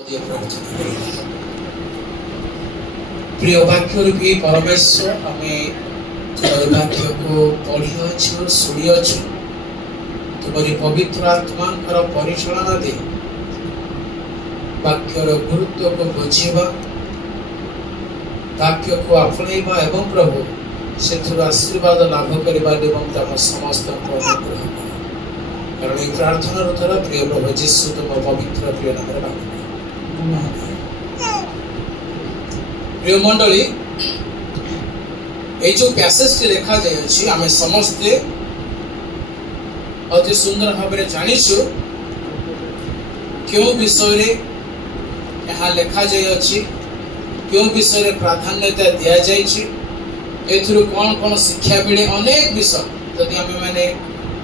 प्रिय वाक्य रूपी परमेश्वर आम वाक्य को पढ़ी और शुणी तुम्हारी पवित्र आत्मा परिचालना दे वाक्यर गुरुत्व को बुझा वाक्य को आपणेबा एवं प्रभु से आशीर्वाद लाभ करने समस्त अनुग्रह कारण ये प्रार्थना द्वारा प्रिय प्रभु जीशु तुम पवित्र प्रिय नाम प्रिय मंडली ये जो पैसेज लिखा जाए आम समस्ते अति सुंदर भाव में जानिछु क्यों विषय यहाँ लिखा जाए क्यों विषय प्राधान्यता दि जाए कौन कौन शिक्षा मिले अनेक विषय जदि आम मैंने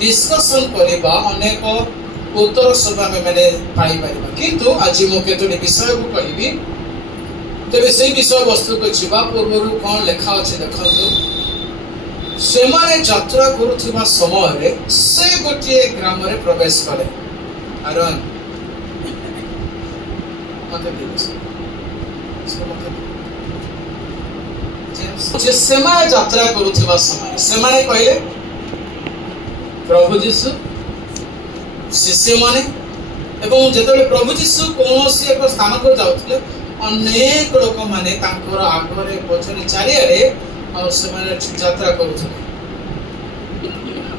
डिस्कशन करबा अनेक उत्तर सब आम मैंने पाई पारिबा किंतु आज मु केतोटी विषय को कहबी तेरे से विषय वस्तु को जीवा पूर्व कौन लिखा अच्छे देखु से माने यात्रा करुवा समय से गोटे ग्राम रे प्रवेश कले आरोन से यात्रा करुवा समय से माने कहले प्रभु जीशु शिष्य माने एवं जेतबे प्रभु जीशु कौन एक स्थान को जाउथले अनेक लोक माने तांकर आगरे पछरे चारियारे और से माने यात्रा करुथले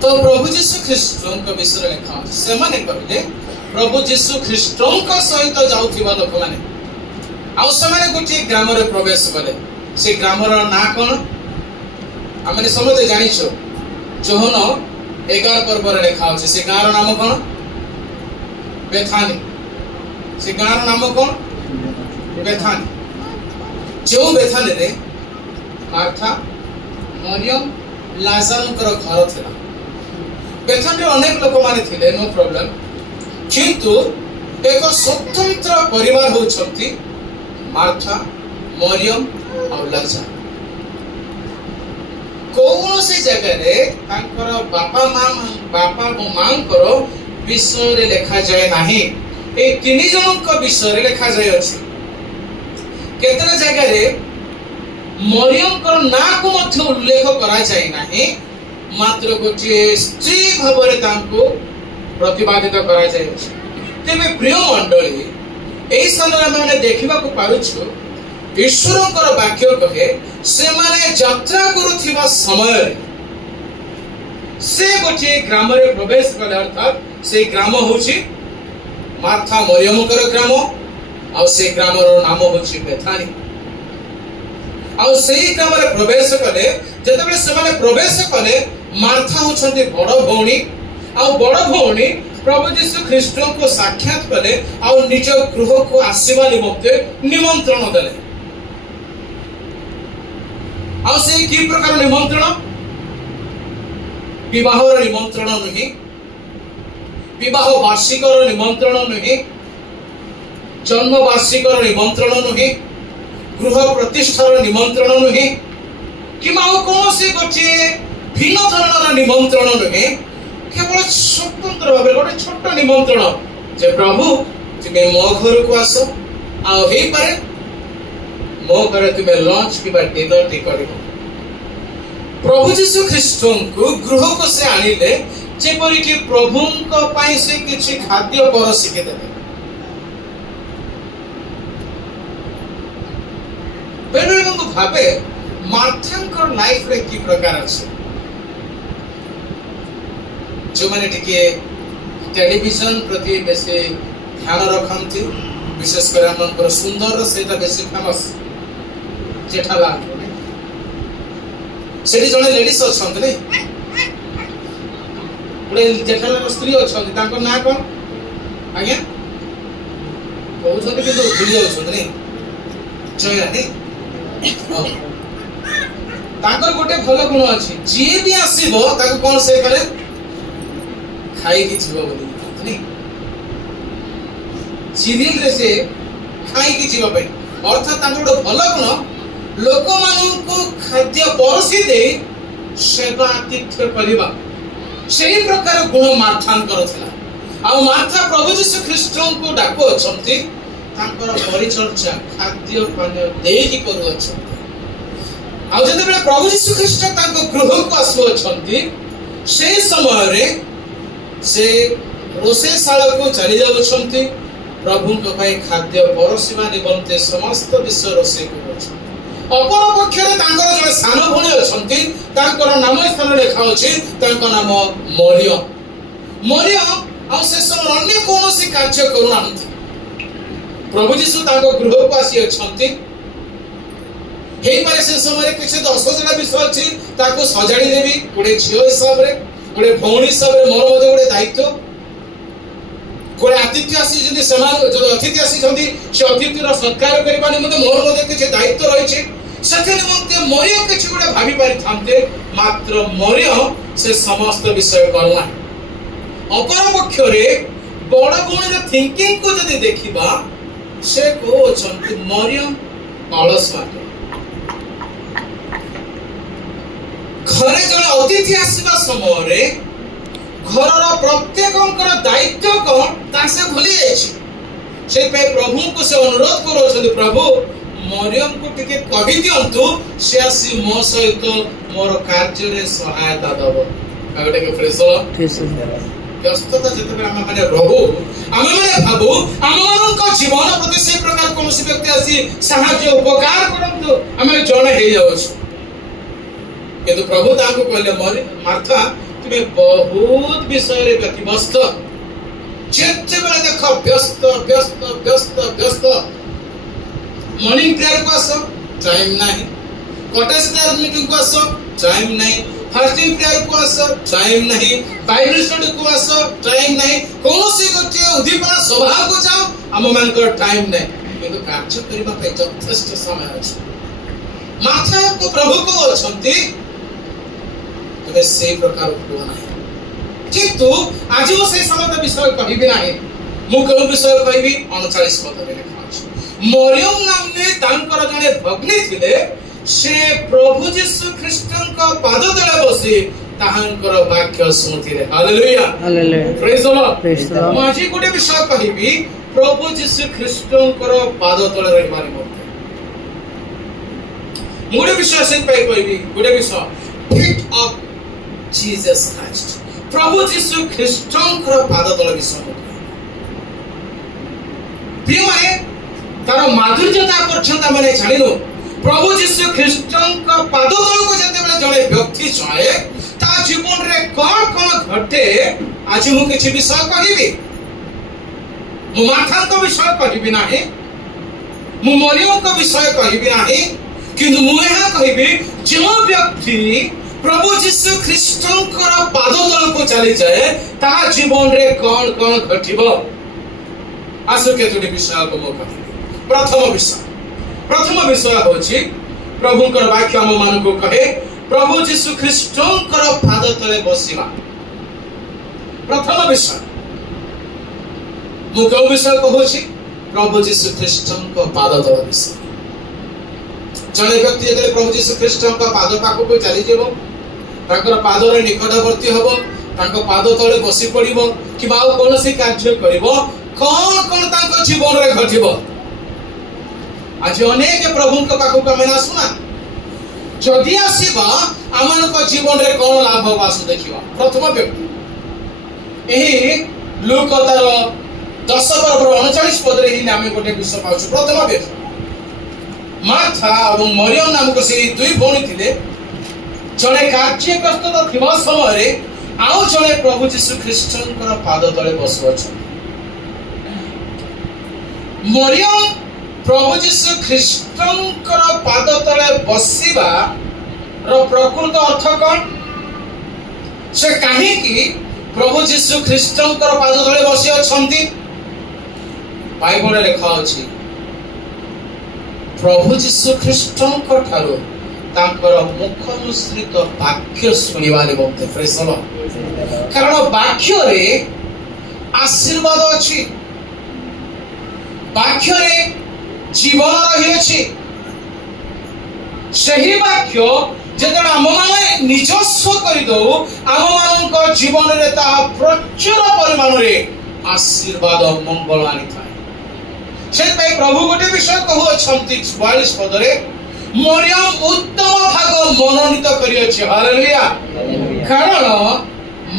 तो प्रभु जीशु ख्रीष्टों का विषय लिखा से माने कहले प्रभु जीशु ख्रीष्टों का सहित जाउथिबा लोक माने आ से माने गोटे ग्राम रे प्रवेश कले से ग्राम रो ना कोन आमे समझे जानिछो जोहन 11 पर्व लिखा अच्छे से गाँव नाम कौन बेथानी से गाँव नाम कौन बेथानी जो बेथानी रे मार्था मरियम लाजर घर था बेथानी अनेक लोक माने थिले नो प्रॉब्लम किंतु एक स्वतंत्र परिवार होउछंती मार्था मरियम और लाजर कौन से जगह रे तांकर बापा मां विषय रे लिखा जाए नाही ए तीन जन का विषय रे लिखा जाए अछि केतरा जगह रे मरियम कर ना को मध्य उल्लेख करा जाए नाही मात्र गोटे स्त्री भाव रे तांको प्रतिपादित करा जाए अछि तेबे प्रिय मंडली एई समय माने देखिबा को पारुछु ईश्वर वाक्य कहे से माने यात्रा करुवा समय से गोटे ग्राम रे प्रवेश कले अर्थात से ग्राम होछि मार्था मरियम ग्राम आ से ग्राम रो नाम होछि बेथानी आ से ग्राम रे प्रवेश कले जतबे से माने प्रवेश कले मार्था होछंती बड़ भौणी आ बड़ भौणी प्रभु जीशु ख्रीष्टों को साक्षात कले आ निज गृह को आसीबा निमंते निमंत्रण देले आ से की प्रकार निमंत्रण विवाह निमंत्रण नुहे विवाह वार्षिक निमंत्रण नुहे जन्म वार्षिक निमंत्रण नुहे गृह प्रतिष्ठार निमंत्रण नुहे कि कौन से गोटे भिन्न धरण निमंत्रण नुहे केवल स्वतंत्र भाव गोटे छोट निमंत्रण जे प्रभु तुम्हें मो घर को आस आई पारे मो घर तुम्हें लंच कि डिनर टी कर प्रभु जीशु ख्रीष्टों को गृह को से आनिले जेपरि कि प्रभु को पाई से किछि खाद्य परसिके देले बेले को भाबे मार्थांकर लाइफ रे की प्रकार अछि जो माने टिके टेलीविजन प्रति बेसी ध्यान रखंती विशेष कर हमनकर सुंदर सेटा बेसी फेमस जेठालाल सेठी जने लेडीज अछंत नै पुरे जेठालाल स्त्री अछंत तांको ना कोन आज्ञा कहउछन कि तो भूली जाउछन नै जया नै तांकर गोटे भलो गुण अछि जे भी आसीबो ताको कोन से करे खाई कि जीव बोली नै सीरियल रे से खाई कि जीव पे अर्थात तांको गोटे भलो गुण लोक मानू खाद्य परसी दे सेवा आतिथ्य करबा सेही प्रकार गुण मार्थांकर थिला आ मार्था प्रभु जीशु ख्रीष्टों को डाको अछंती ତାଙ୍କର ପରିଚର୍ଚ୍ଚା ଖାଦ୍ୟ ପାନୀୟ ଦେଇକି କରୁଅଛନ୍ତି। ଆଉ ଯେତେବେଳେ ପ୍ରଭୁ ଯୀଶୁ ଖ୍ରୀଷ୍ଟ ତାଙ୍କ ଗୃହକୁ ଆସୁଅଛନ୍ତି ସେହି ସମୟରେ ସେ ରୋଷେଇଶାଳାକୁ ଚାଲି ଯାଉଛନ୍ତି ପ୍ରଭୁଙ୍କ ପାଇଁ ଖାଦ୍ୟ ପରସିବା ନିମନ୍ତେ ସମସ୍ତ ବିଷୟ ରୋଷେଇ କରୁଅଛନ୍ତି। ଅପର ପକ୍ଷରେ ତାଙ୍କର ଜଣେ ସାନ ଭଉଣୀ ଅଛନ୍ତି, ତାଙ୍କର ନାମ ସ୍ଥାନ ଲେଖା ଅଛି, ତାଙ୍କ ନାମ ମରିୟମ। ମରିୟମ ଆଉ ସେ ସମୟରେ ଅନ୍ୟ କୌଣସି କାର୍ଯ୍ୟ କରୁନାହାନ୍ତି। ପ୍ରଭୁ ଯୀଶୁ ତାଙ୍କ ଗୃହକୁ ଆସିଅଛନ୍ତି। ହେଇପାରେ ସେ ସମୟରେ କିଛି ଅସଜଡ଼ା ବିଷୟ ଅଛି, ତାକୁ ସଜାଡ଼ି ଦେବି। ଗୋଟେ ଝିଅ ହିସାବରେ, ଗୋଟେ ଭଉଣୀ ହିସାବରେ ମୋର ମଧ୍ୟ ଗୋଟେ ଦାୟିତ୍ୱ। ଗୋଟେ ଆତିଥ୍ୟ ଆସିଛନ୍ତି, ସେମାନେ ଯୋଉ ଅତିଥି ଆସିଛନ୍ତି ସେ ଅତିଥିର ସତ୍କାର କରିବା ନିମନ୍ତେ ମୋର ମଧ୍ୟ କିଛି ଦାୟିତ୍ୱ ରହିଛି। ସେଥି ନିମନ୍ତେ ମରିୟମ କିଛି ଗୋଟେ ଭାବି ପାରିଥାନ୍ତେ, ମାତ୍ର ମରିୟମ ସେ ସମସ୍ତ ବିଷୟ କରୁନାହିଁ। ଅପର ପକ୍ଷରେ ବଡ଼ ଭଉଣୀର ଥିଙ୍କିଂକୁ ଯଦି ଦେଖିବା, ସେ କହୁଛନ୍ତି ମରିୟମ ଅଳସୁଆଟେ। ଘରେ ଜଣେ ଅତିଥି ଆସିବା ସମୟରେ ଘରର ପ୍ରତ୍ୟେକଙ୍କର ଦାୟିତ୍ୱ କ'ଣ ତାହା ସେ ଭୁଲି ଯାଇଛି। ସେଥିପାଇଁ ପ୍ରଭୁଙ୍କୁ ସେ ଅନୁରୋଧ କରୁଅଛନ୍ତି, ପ୍ରଭୁ ମରିୟମକୁ ଟିକେ କହିଦିଅନ୍ତୁ ସେ ଆସି ମୋ ସହିତ ମୋର କାର୍ଯ୍ୟରେ ସହାୟତା ଦେବ। ବ୍ୟସ୍ତତା ଯେତେବେଳେ ଆମେ ମାନେ ରହୁ, ଆମେ ମାନେ ଭାବୁ ଆମମାନଙ୍କ ଜୀବନ ପ୍ରତି ସେ ପ୍ରକାର କୌଣସି ବ୍ୟକ୍ତି ଆସି ସାହାଯ୍ୟ ଉପକାର କରନ୍ତୁ ଆମେ ଜଣେ ହେଇଯାଉଛୁ। କିନ୍ତୁ ପ୍ରଭୁ ତାଙ୍କୁ କହିଲେ, ମାର୍ଥା ତୁମେ ବହୁତ ବିଷୟରେ ବ୍ୟତିବ୍ୟସ୍ତ। ଯେତେବେଳେ ଦେଖ ବ୍ୟସ୍ତ ବ୍ୟସ୍ତ ବ୍ୟସ୍ତ ବ୍ୟସ୍ତ। ମର୍ଣ୍ଣିଂ ପ୍ରେୟାରକୁ ଆସ, ଟାଇମ୍ ନାହିଁ। କଟେଜ ପ୍ରେୟାର ମିଟିଂକୁ ଆସ, ଟାଇମ୍ ନାହିଁ। ଫାଷ୍ଟିଂ ପ୍ରେୟାରକୁ ଆସ, ଟାଇମ୍ ନାହିଁ। ବାଇବେଲ ଷ୍ଟଡିକୁ ଆସ, ଟାଇମ୍ ନାହିଁ। କୌଣସି ଗୋଟିଏ ଉଦ୍ଦୀପନା ସଭାକୁ ଯାଅ, ଆମମାନଙ୍କର ଟାଇମ୍ ନାହିଁ। କିନ୍ତୁ କାର୍ଯ୍ୟ କରିବା ପାଇଁ ଯଥେଷ୍ଟ ସମୟ ଅଛି। ମାର୍ଥାକୁ ପ୍ରଭୁ କହୁଛନ୍ତି ତୁମେ ସେଇ ପ୍ରକାର କୁହ ନାହିଁ। କିନ୍ତୁ ଆଜି ମୁଁ ସେଇ ସମସ୍ତ ବିଷୟ କହିବି ନାହିଁ। ମୁଁ କେଉଁ ବିଷୟ କହିବି? 39 ପଦରେ ଲେଖା ଅଛି, ମରିୟମ ନାମରେ ତାଙ୍କର ଜଣେ ଭଗ୍ନୀ ଥିଲେ, ସେ ପ୍ରଭୁ ଯୀଶୁ ଖ୍ରୀଷ୍ଟଙ୍କ ପାଦ ତଳେ ବସି ତାହାଙ୍କର ବାକ୍ୟ ଶୁଣୁଥିଲେ। ହାଲେଲୁୟା, ପ୍ରେଜ୍ ଦ ଲର୍ଡ। ମୁଁ ଆଜି ଗୋଟେ ବିଷୟ କହିବି, ପ୍ରଭୁ ଯୀଶୁ ଖ୍ରୀଷ୍ଟଙ୍କର ପାଦ ତଳେ ରହିବା ନିମନ୍ତେ। ମୁଁ ଗୋଟେ ବିଷୟ ସେଥିପାଇଁ କହିବି, ଗୋଟେ ବିଷୟ feet of Jesus Christ, ପ୍ରଭୁ ଯୀଶୁ ଖ୍ରୀଷ୍ଟଙ୍କର ପାଦ ତଳେ ବିଷୟ। ପ୍ରିୟମାନେ, ତାର ମାଧୁର୍ଯ୍ୟତା ପର୍ଯ୍ୟନ୍ତ ଆମେ ଜାଣିନୁ। ପ୍ରଭୁ ଯୀଶୁ ଖ୍ରୀଷ୍ଟଙ୍କ ପାଦ ତଳକୁ ଯେତେବେଳେ ଜଣେ ବ୍ୟକ୍ତି ଯାଏ, ତା ଜୀବନରେ କଣ କଣ ଘଟେ, ଆଜି ମୁଁ କିଛି ବିଷୟ କହିବି। ମୁଁ ମାର୍ଥାଙ୍କ ବିଷୟ କହିବି ନାହିଁ, ମୁଁ ମରିୟମଙ୍କ ବିଷୟ କହିବି ନାହିଁ, କିନ୍ତୁ ମୁଁ ଏହା କହିବି, ଯେଉଁ ବ୍ୟକ୍ତି ପ୍ରଭୁ ଯୀଶୁ ଖ୍ରୀଷ୍ଟଙ୍କର ପାଦ ତଳକୁ ଚାଲିଯାଏ, ତା ଜୀବନରେ କଣ କଣ ଘଟିବ। ଆସୁ କେତୋଟି ବିଷୟକୁ ମୁଁ କହିବି। ପ୍ରଥମ ବିଷୟ ହେଉଛି ପ୍ରଭୁଙ୍କର ବାକ୍ୟ ଆମ ମାନଙ୍କୁ କହେ, ପ୍ରଭୁ ଯୀଶୁ ଖ୍ରୀଷ୍ଟଙ୍କର ପାଦ ତଳେ ବସିବା। ପ୍ରଥମ ବିଷୟ ମୁଁ କେଉଁ ବିଷୟ କହୁଛି? ପ୍ରଭୁ ଯୀଶୁ ଖ୍ରୀଷ୍ଟଙ୍କ ପାଦ ତଳ ବିଷୟ। ଜଣେ ବ୍ୟକ୍ତି ଯେତେବେଳେ ପ୍ରଭୁ ଯୀଶୁ ଖ୍ରୀଷ୍ଟଙ୍କ ପାଦ ପାଖକୁ ଚାଲିଯିବ, ତାଙ୍କର ପାଦରେ ନିକଟବର୍ତ୍ତୀ ହବ, ତାଙ୍କ ପାଦ ତଳେ ବସି ପଡିବ କିମ୍ବା ଆଉ କୌଣସି କାର୍ଯ୍ୟ କରିବ, କଣ କଣ ତାଙ୍କ ଜୀବନରେ ଘଟିବ। ଆଜି ଅନେକ ପ୍ରଭୁଙ୍କ ପାଖକୁ ଆମେ ଆସୁନା, ଯଦି ଆସିବା ଆମମାନଙ୍କ ଜୀବନରେ କଣ ଲାଭ ହବ ଆସୁ ଦେଖିବା। ପ୍ରଥମ ବ୍ୟକ୍ତି, ଏହି ଲୁକ ତାର 10 ପର୍ବର 39 ପଦରେ ହିଁ ଆମେ ଗୋଟେ ବିଷୟ ପାଉଛୁ। ପ୍ରଥମ ବ୍ୟକ୍ତି ମାର୍ଥା ଏବଂ ମରିୟମ ନାମକ ସେହି ଦୁଇ ଭଉଣୀ ଥିଲେ। ଜଣେ କାର୍ଯ୍ୟବ୍ୟସ୍ତତା ଥିବା ସମୟରେ ଆଉ ଜଣେ ପ୍ରଭୁ ଯୀଶୁ ଖ୍ରୀଷ୍ଟଙ୍କର ପାଦ ତଳେ ବସୁଅଛନ୍ତି। ମରିୟମ ପ୍ରଭୁ ଯୀଶୁ ଖ୍ରୀଷ୍ଟଙ୍କର ପାଦ ତଳେ ବସିବାର ପ୍ରକୃତ ଅର୍ଥ କଣ? ସେ କାହିଁକି ପ୍ରଭୁ ଯୀଶୁ ଖ୍ରୀଷ୍ଟଙ୍କର ପାଦ ତଳେ ବସି ଅଛନ୍ତି? ବାଇବଲରେ ଲେଖା ଅଛି, ପ୍ରଭୁ ଯୀଶୁ ଖ୍ରୀଷ୍ଟଙ୍କ ଠାରୁ ତାଙ୍କର ମୁଖ ମିଶ୍ରିତ ବାକ୍ୟ ଶୁଣିବା ନିମନ୍ତେ। କାରଣ ବାକ୍ୟରେ ଆଶୀର୍ବାଦ ଅଛି, ବାକ୍ୟରେ ଜୀବନ ରହିଅଛି। ସେହି ବାକ୍ୟ ଯେତେବେଳେ ଆମମାନେ ନିଜସ୍ୱ କରିଦେଉ, ଆମମାନଙ୍କ ଜୀବନରେ ତାହା ପ୍ରଚୁର ପରିମାଣରେ ଆଶୀର୍ବାଦ ମଙ୍ଗଳ ଆଣିଥାଏ। से प्रभु गोटे विषय कहउछंती 44 पदरे मरियम उत्तम भाग मनोनीत करियछि। हालेलुया। कारण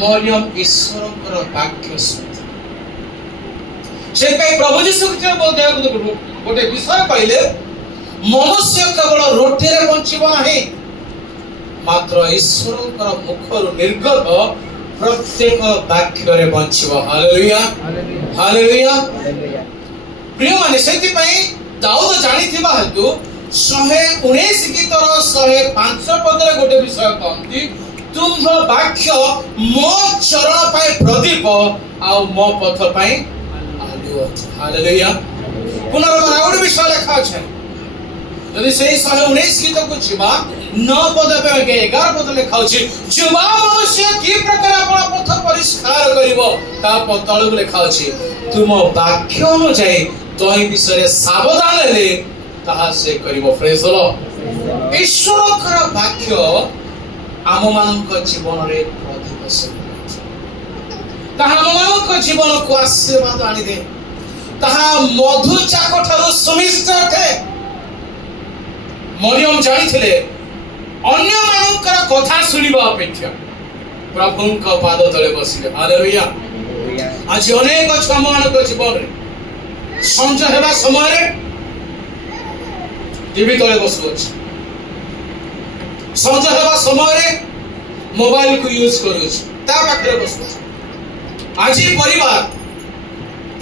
मरियम ईश्वरकर वाक्य सुनि से प्रभु यीशु गोटे विषय कहले मनुष्य केवल रोटी रे बंचिबो नाही मात्र ईश्वरकर मुखर निर्गत प्रत्येक वाक्य रे बंचिबो। Hallelujah hallelujah. प्रिय माने सेति पई दाऊद जानिथिबा हेतु 119 गीतर 105 पदरे गोटे विषय कहंती तुम वाक्य मो चरण पाए प्रदीप आ मो पथ पाए आलुओ। हालेलुया। पुनर्बार और विषय लिखा अछि यदि से 119 गीत को जीवा 9 पद पे 11 पद लिखा अछि जीवा मनुष्य की प्रकार अपन पथ परिष्कार करिवो ता तळक लिखा अछि तुम वाक्य अनुसार तोई विषय सावधान ले ताहा से करिवो। Praise the lord. ईश्वर कर वाक्य आम मानक जीवन रे अधिक सत्य ताहा आम मानक जीवन को आशीर्वाद आनी दे ताहा मधु चाक ठारो सुमिष्ट अटे। मरियम जानी थिले अन्य मानकर कथा सुनिबा अपेक्षा प्रभुଙ୍କ पाद तळे बसिले। हालेलुया। आज अनेक छुआ मानक जीवन रे संज हेबा समय रे टीवी तळे बसु अछि संज हेबा समय रे मोबाइल को यूज करू अछि ता पाखरे बसु अछि। आज परिवार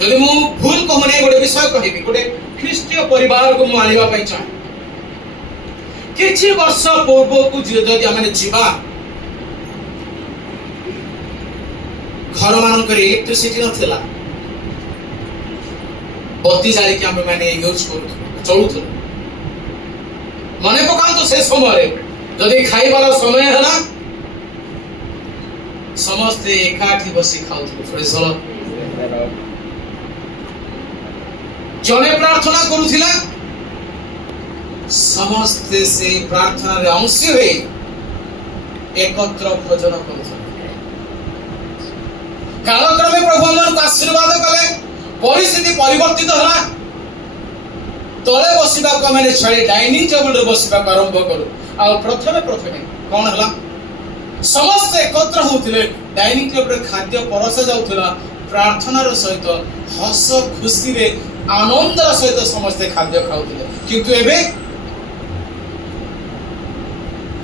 यदि मु भूल कहने गोटे विषय कहिबी गोटे ख्रीष्टीय परिवार को मु आनिबा पई चाहे किछि वर्ष पूर्व को यदि आमे जीवा घर मानक इलेक्ट्रिसिटी नथिला बत्ती जारी के आमे माने यूज करू चलुथु मने पकांतो से समय यदि खाइबार समय हला समस्त एकाठी बसी खाउथु। Praise the Lord. जने प्रार्थना करूथिला समस्त से प्रार्थना रे अंश होई एकत्र भोजन करूथिला। कालक्रमे प्रभु मन आशीर्वाद कले परिस्थिति परिवर्तित होला तले बसिबा को माने छाड़ी डाइनिंग टेबल रे बसिबा आरंभ करू आ प्रथमे कोन हला समस्त एकत्र होथिले डाइनिंग टेबल रे खाद्य परसा जाउथिला प्रार्थनार सहित हस खुशी रे आनंदर सहित समस्त खाद्य खाउथिले किंतु एबे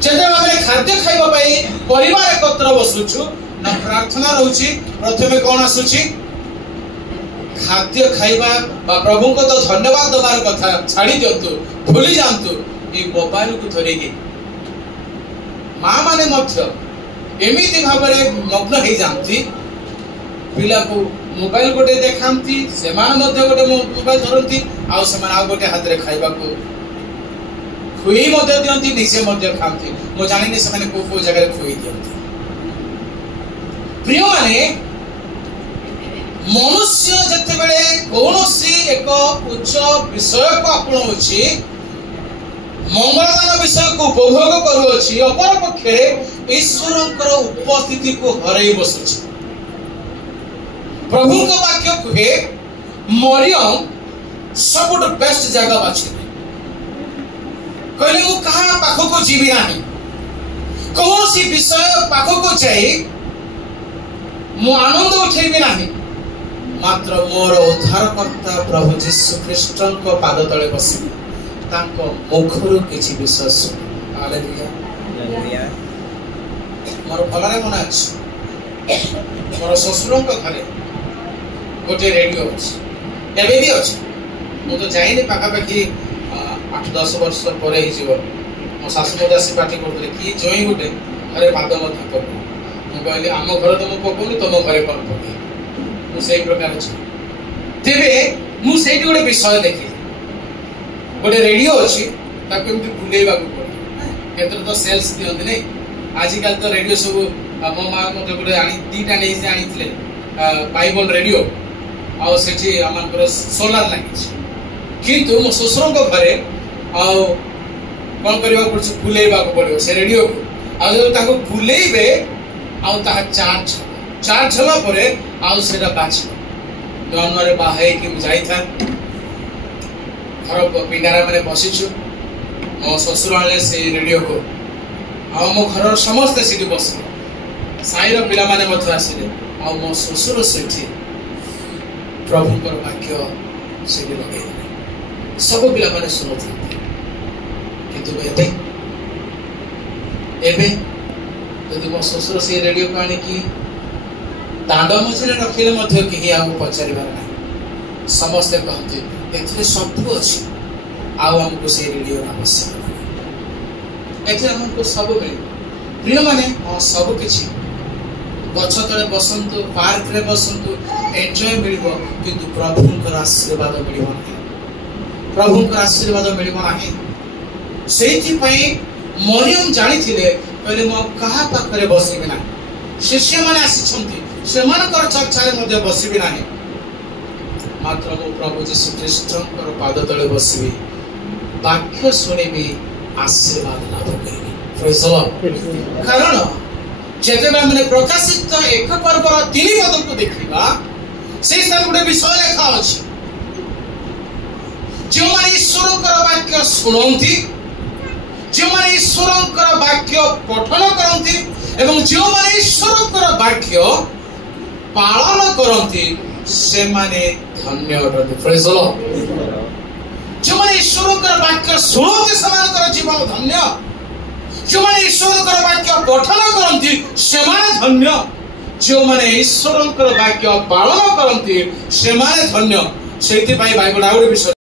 जेते आमे खाद्य खाइबा पई परिवार एकत्र बसुछु ना प्रार्थना रहउची प्रथमे कोन आसुची खाद्य खाइबा बा प्रभु को तो धन्यवाद दबार कथा छाड़ी दियंतु भूली जानतु ए मोबाइल को धरिके मां माने मध्य एमिति भाबरे मग्न हे जानती पिला को मोबाइल गोटे देखांती से मान मध्य गोटे मोबाइल धरंती आ से मान आ गोटे हाथ रे खाइबा को खुई मध्य दियंती निसे मध्य खांती मो जानिनी से माने को जगह खुई दियंती। प्रिय माने मनुष्य जते बेले कोनोसी एक उच्च विषय को आपण अछि मंगलदान विषय को उपभोग करू अछि अपर पक्षे ईश्वरकर उपस्थिति को हरई बसुछि। प्रभु को वाक्य कहे मरियम सबुठ बेस्ट जगह बाछि कहले मु कहा पाखो को जीवी नाही कोनोसी विषय पाखो को जाई मु आनंद उठेबी नाही मात्र मोर उद्धारकर्ता प्रभु यीशु ख्रीष्ट को पाद तले बसी ताको मुखरु किछि विश्वास। Hallelujah hallelujah. मोर भलरे मन अछि मोर ससुर को घरे गोटे रेडियो अछि एबे भी अछि मु तो जाइने पाखा पाखी 8-10 वर्ष परे ही जीव मो सासु मदासी पाठी करथले कि जोई गोटे घरे पाद मध्य पकु मु कहली आम घर तो मु पकुनी तुम घरे कोन पकु मु सेही प्रकार अछि तेबे मु सेही गोटे विषय देखि गोटे रेडियो अछि ताको केमति बुलेबा को पड़े केतर तो सेल्स दियंती नै आजिकल तो रेडियो सब मो मां मते गोटे आनी दीटा नै से आनीथिले बाइबल रेडियो आ सेठी हमर सोलार लागिछ किंतु मो ससुर को घरे आ कोन करबा पड़छ बुलेबा को पड़ो से रेडियो को आ जब ताको बुलेइबे आ ता चार्ज होला परे आ सेटा बाछ नॉर्मल बाहे कि जाई था घर पिंडारा मैंने बसीचु मो ससुर आने से रेडियो को आ मो घर समस्ते सीटी बसले साईर पिला माने मध्य आसिले आ मो ससुर सेठी प्रभुंकर वाक्य सेठी लगे सब पिला माने सुनुथांती किंतु एबे यदि मो ससुर से रेडियो को आनिकी दांड मझे रखिले मध्य केही आम पचारिबार ना समस्ते कहते एथिरे सब अछि आउ हमको से रेडियो आवश्यक एथे हमको सब मिले प्रिय माने सब किछि गछ तले बसंतु पार्क रे बसंतु एन्जॉय मिलिबो किंतु प्रभुंकर आशीर्वाद मिलिबो नाही प्रभुंकर आशीर्वाद मिलिबो नाही सेठी पई मरियम जानिथिले कहले म कहा पाखरे बसिबे ना शिष्य माने आसीछंती सेमानकर चर्चा रे मध्ये बसिबे नाही मात्र मो प्रभु यीशु ख्रीष्टंकर पाद तले बसिबी वाक्य सुनिबी आशीर्वाद लाभ करिबी प्रेज द लॉर्ड कारण जेते माने प्रकाशित एक पर्वर 3 पद को देखिबा से सब गुडे विषय लेखा अछि जो माने ईश्वरकर वाक्य सुनंती जो माने ईश्वरकर वाक्य पठन करंती एवं जो माने ईश्वरकर वाक्य पालन करंती से माने धन्य अटନ୍ତି प्रेज द लॉर्ड जो माने ईश्वरकर वाक्य सुनंती समानकर जीवन धन्य जो माने ईश्वरकर वाक्य पठन करंती से माने धन्य जो माने ईश्वरकर वाक्य पालन करंती से माने धन्य सेति पई बाइबल आउर विषय